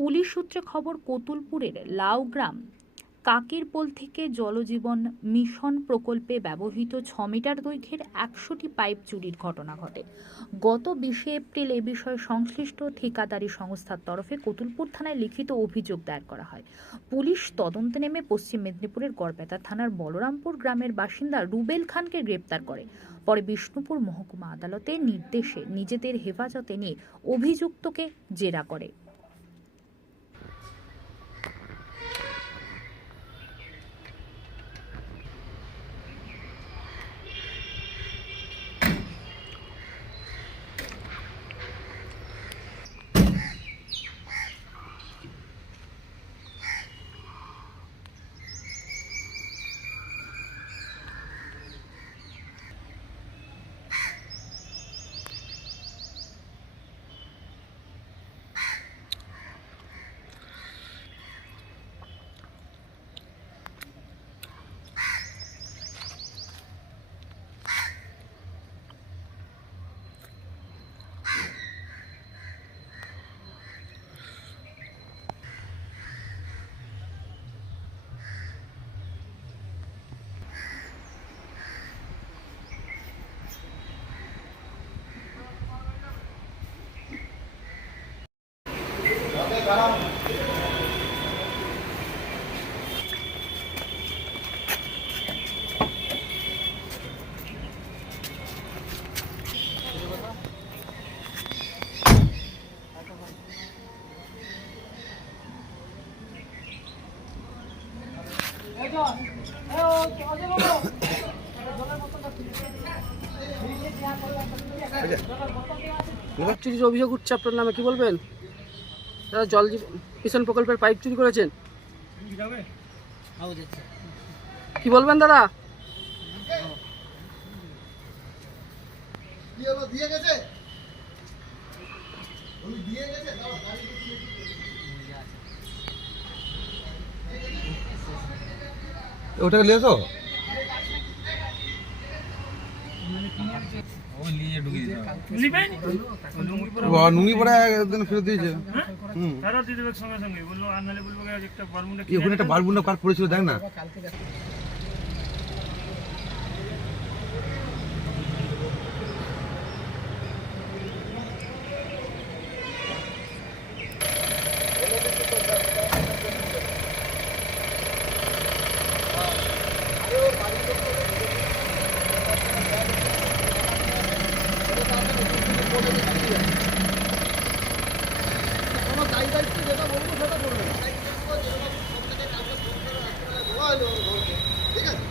Police সূত্রে খবর, কতুলপুরের লাউগ্রাম কাকিরপোল থেকে জলজীবন মিশন প্রকল্পে ব্যবহৃত ছ মিটার দৈর্ঘ্যের একশোটি পাইপ চুরির ঘটনা ঘটে। গত বিশে এপ্রিল এ বিষয়ে সংশ্লিষ্ট ঠিকাদারি সংস্থার তরফে কতুলপুর থানায় লিখিত অভিযোগ দায়ের করা হয়। পুলিশ তদন্তে নেমে পশ্চিম মেদিনীপুরের গড়বেতা থানার বলরামপুর গ্রামের বাসিন্দা রুবেল খানকে গ্রেপ্তার করে। পরে বিষ্ণুপুর মহকুমা আদালতের নির্দেশে নিজেদের হেফাজতে নিয়ে অভিযুক্তকে জেরা করে। অভিযোগ উঠছে আপনার নামে কি বলবেন? দাদা জল মিশন প্রকল্পের পাইপ চুরি করেছেন? কি বলবেন দাদা? ওটাকে নিয়ে এসো। ও, নুঙ্গি পরে একদিন ফেরত দিয়েছে। একটা বারমুন্ডা ওখানে একটা বারবুন্ডা কার পড়েছিল দেখ না। ঠিক আছে